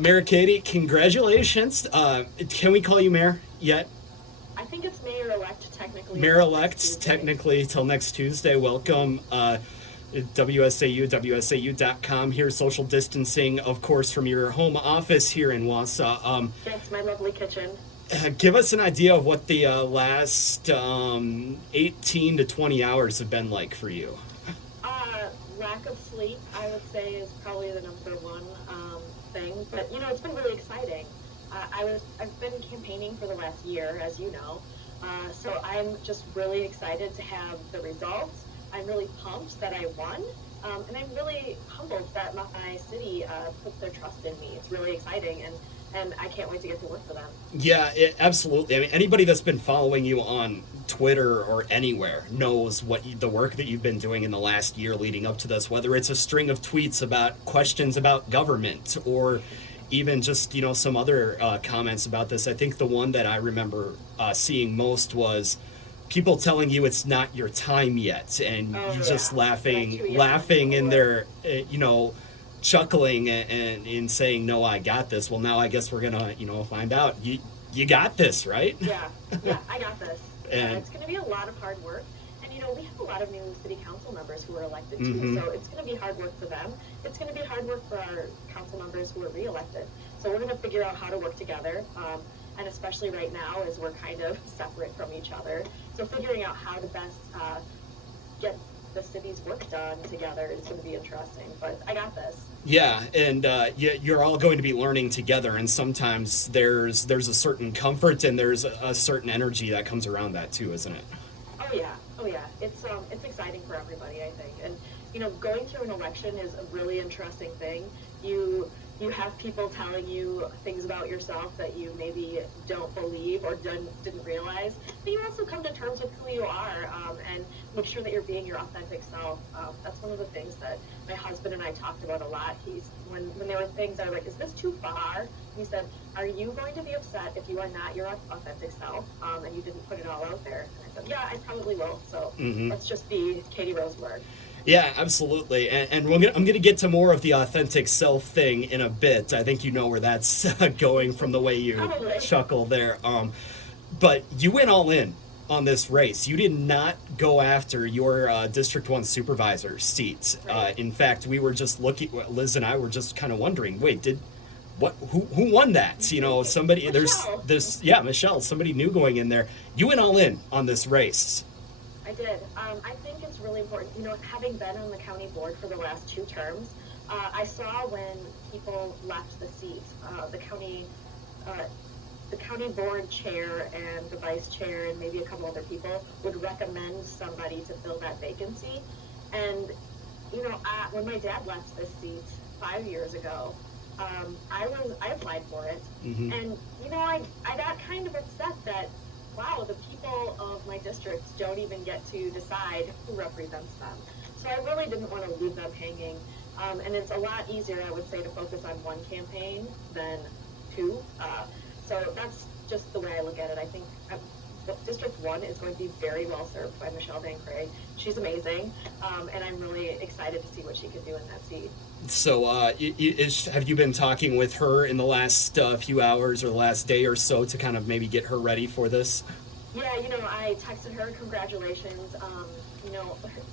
Mayor Katie, congratulations. Can we call you Mayor yet? I think it's mayor-elect technically until next Mayor-elect, Tuesday. technically, till next Tuesday. Welcome. WSAU, WSAU.com. Here, social distancing, of course, from your home office here in Wausau. Yes, my lovely kitchen. Give us an idea of what the last 18 to 20 hours have been like for you. Lack of sleep, I would say, is probably the number one thing. But it's been really exciting. I've been campaigning for the last year, as you know. So I'm just really excited to have the results. I'm really pumped that I won. And I'm really humbled that my city puts their trust in me. It's really exciting, and I can't wait to get to work for them. Yeah, absolutely. I mean, anybody that's been following you on Twitter or anywhere knows the work that you've been doing in the last year leading up to this, whether it's a string of tweets about questions about government or even just, some other comments about this. I think the one that I remember seeing most was people telling you it's not your time yet, and you just laughing in their, chuckling and in saying, no, I got this. Well, now I guess we're gonna find out you got this, right? Yeah, I got this. And it's going to be a lot of hard work. And we have a lot of new city council members who are elected too, so it's going to be hard work for them. It's going to be hard work for our council members who are re-elected. So we're going to figure out how to work together. And especially right now, as we're kind of separate from each other. So figuring out how to best get the city's work done together is going to be interesting. But I got this. Yeah, and you're all going to be learning together, and sometimes there's a certain comfort and there's a certain energy that comes around that too, isn't it? Oh yeah. It's exciting for everybody, I think. And going through an election is a really interesting thing. You have people telling you things about yourself that you maybe don't believe or didn't realize, but you also come to terms with who you are and make sure that you're being your authentic self. That's one of the things that my husband and I talked about a lot. When there were things, I was like, is this too far? He said, are you going to be upset if you are not your authentic self and you didn't put it all out there? And I said, yeah, I probably will. So let's just be Katie Rosenberg. Yeah, absolutely. And I'm going to get to more of the authentic self thing in a bit. I think you know where that's going from the way you chuckle there. But you went all in on this race. You did not go after your District 1 supervisor seat. Right. In fact, we were just looking, Liz and I were just kind of wondering, wait, who won that? Somebody, Michelle. Michelle, somebody new going in there. You went all in on this race. I did. I think it's really important. Having been on the county board for the last 2 terms, I saw when people left the seat, the county board chair and the vice chair and maybe a couple other people would recommend somebody to fill that vacancy. And when my dad left this seat 5 years ago, I applied for it, and I got kind of upset that, wow, the people of my districts don't even get to decide who represents them. So I really didn't want to leave them hanging. And it's a lot easier, I would say, to focus on one campaign than 2. So that's just the way I look at it. I think District 1 is going to be very well served by Michelle Van Craig. She's amazing, and I'm really excited to see what she can do in that seat. So have you been talking with her in the last few hours or the last day or so to kind of maybe get her ready for this? Yeah, I texted her congratulations.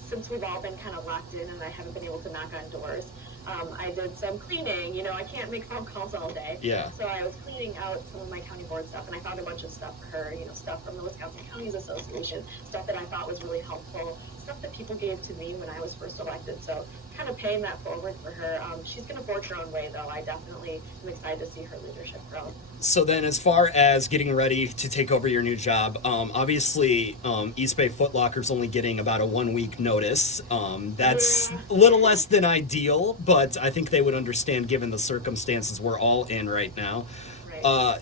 Since we've all been kind of locked in and I haven't been able to knock on doors, I did some cleaning. I can't make phone calls all day. Yeah. So I was cleaning out some of my county board stuff, and I found a bunch of stuff for her, stuff from the Wisconsin Counties Association, stuff that I thought was really helpful, stuff that people gave to me when I was first elected. So kind of paying that forward for her. She's going to forge her own way, though. I definitely am excited to see her leadership grow. So then, as far as getting ready to take over your new job, obviously East Bay Foot Locker's only getting about a 1-week notice. That's a little less than ideal, but I think they would understand given the circumstances we're all in right now. Right.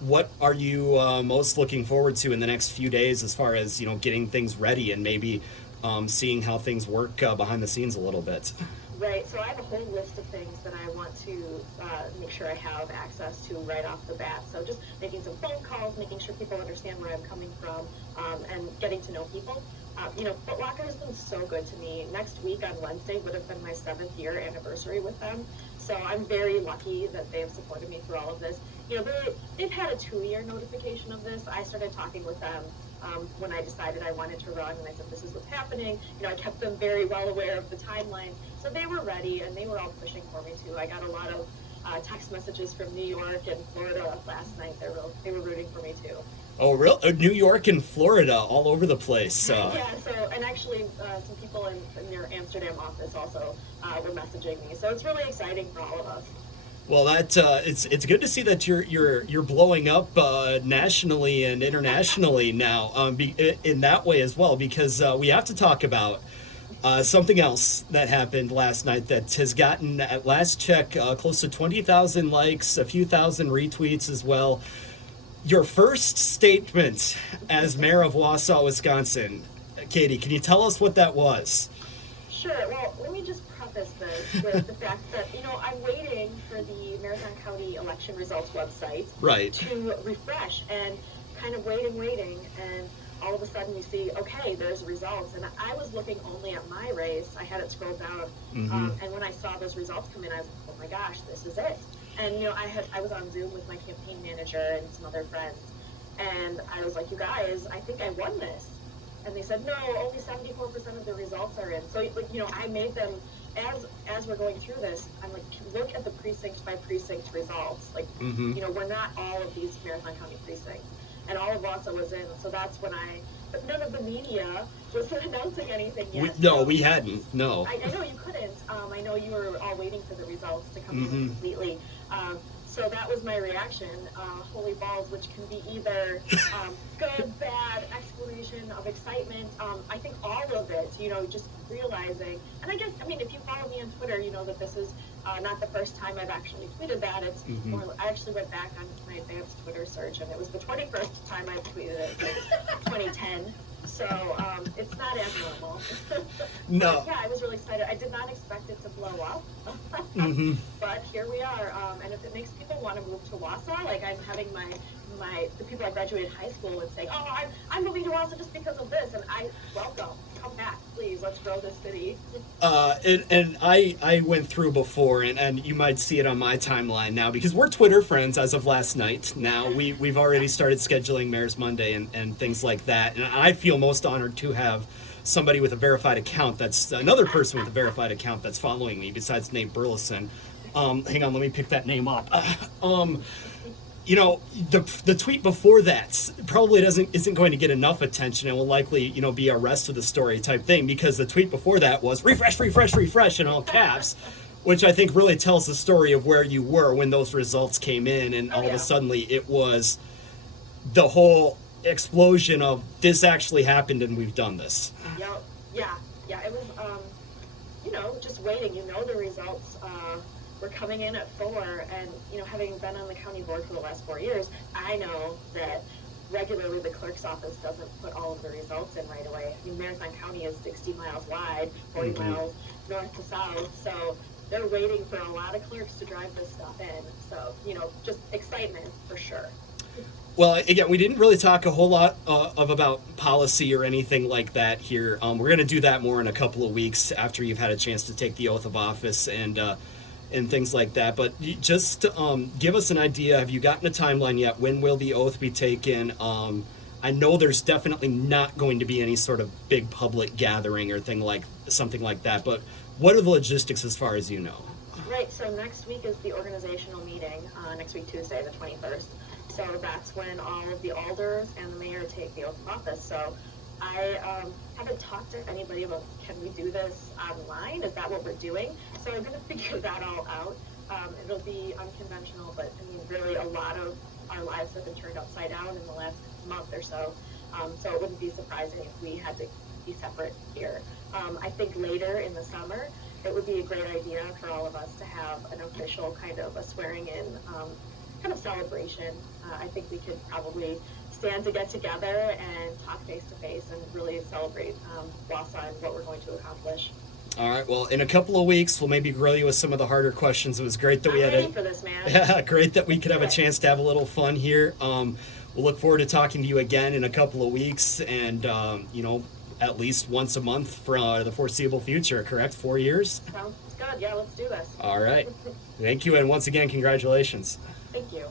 What are you most looking forward to in the next few days as far as getting things ready and maybe seeing how things work behind the scenes a little bit? Right, so I have a whole list of things that I want to make sure I have access to right off the bat. So just making some phone calls, making sure people understand where I'm coming from, and getting to know people. Foot Locker has been so good to me. Next week on Wednesday would have been my 7th year anniversary with them. So I'm very lucky that they have supported me through all of this. You know, they've had a 2-year notification of this. I started talking with them when I decided I wanted to run, and I said, this is what's happening. You know, I kept them very well aware of the timeline. So they were ready, and they were all pushing for me too. I got a lot of text messages from New York and Florida last night. They were rooting for me too. Oh, real? New York and Florida, all over the place. Yeah, so, and actually some people in their Amsterdam office also were messaging me. So it's really exciting for all of us. Well, that it's good to see that you're blowing up nationally and internationally now in that way as well, because we have to talk about something else that happened last night that has gotten, at last check, close to 20,000 likes, a few thousand retweets as well. Your first statement as mayor of Wausau, Wisconsin. Katie, can you tell us what that was? Sure. Well, let me just preface this with the fact that, you know, I'm waiting for the Marathon County election results website to refresh, and kind of waiting, and all of a sudden you see, okay, there's results. And I was looking only at my race. I had it scrolled down. And when I saw those results come in, I was like, oh my gosh, this is it. And, you know, I was on Zoom with my campaign manager and some other friends. And I was like, you guys, I think I won this. And they said, no, only 74% of the results are in. So, you know, I made them, as we're going through this, I'm like, look at the precinct by precinct results. Like, you know, we're not all of these Marathon County precincts. And all of Wausau was in. So that's when but none of the media was announcing anything yet. We hadn't, no. I know you couldn't. I know you were all waiting for the results to come in completely. So that was my reaction, holy balls, which can be either good, bad, exclamation of excitement. I think all of it, you know, just realizing. And I guess, I mean, if you follow me on Twitter, you know that this is not the first time I've actually tweeted that. It's more, I actually went back on my advanced Twitter search, and it was the 21st time I've tweeted it since 2010. So it's not abnormal. No. But yeah, I was really excited. I did not expect it to blow up. But here we are. And if it makes people want to move to Wausau, like I'm having the people I graduated high school would say, oh, I'm moving to Wausau just because of this. And welcome. Come back, please. Let's grow this city. And I went through before, and you might see it on my timeline now, because we're Twitter friends as of last night. Now we've already started scheduling Mayor's Monday and things like that. And I feel most honored to have somebody with a verified account, that's another person with a verified account that's following me besides Nate Burleson. Hang on, let me pick that name up. You know, the tweet before that probably isn't going to get enough attention, and will likely, you know, be a rest of the story type thing, because the tweet before that was refresh in all caps, which I think really tells the story of where you were when those results came in, and all of a sudden it was the whole explosion of this actually happened and we've done this. Yep. Yeah. It was, you know, just waiting. You know, the results were coming in at 4, and, you know, having been on the county board for the last 4 years, I know that regularly the clerk's office doesn't put all of the results in right away. I mean, Marathon County is 60 miles wide, 40 miles north to south, so they're waiting for a lot of clerks to drive this stuff in. So, you know, just excitement for sure. Well, again, we didn't really talk a whole lot about policy or anything like that here. We're going to do that more in a couple of weeks after you've had a chance to take the oath of office and things like that. But just give us an idea. Have you gotten a timeline yet? When will the oath be taken? I know there's definitely not going to be any sort of big public gathering or something like that. But what are the logistics as far as you know? Right. So next week is the organizational meeting. Next week, Tuesday, the 21st. So that's when all of the alders and the mayor take the oath of office. So I haven't talked to anybody about, can we do this online? Is that what we're doing? So I'm going to figure that all out. It'll be unconventional, but I mean, really a lot of our lives have been turned upside down in the last month or so. So it wouldn't be surprising if we had to be separate here. I think later in the summer, it would be a great idea for all of us to have an official kind of a swearing in kind of celebration. I think we could probably stand to get together and talk face to face and really celebrate Wausau and what we're going to accomplish. All right. Well, in a couple of weeks, we'll maybe grill you with some of the harder questions. It was great that we had ready for this, man. Yeah, great that we could have a chance to have a little fun here. We'll look forward to talking to you again in a couple of weeks, and you know, at least once a month for the foreseeable future. Correct? 4 years. Sounds good. Yeah, let's do this. All right. Thank you, and once again, congratulations. Thank you.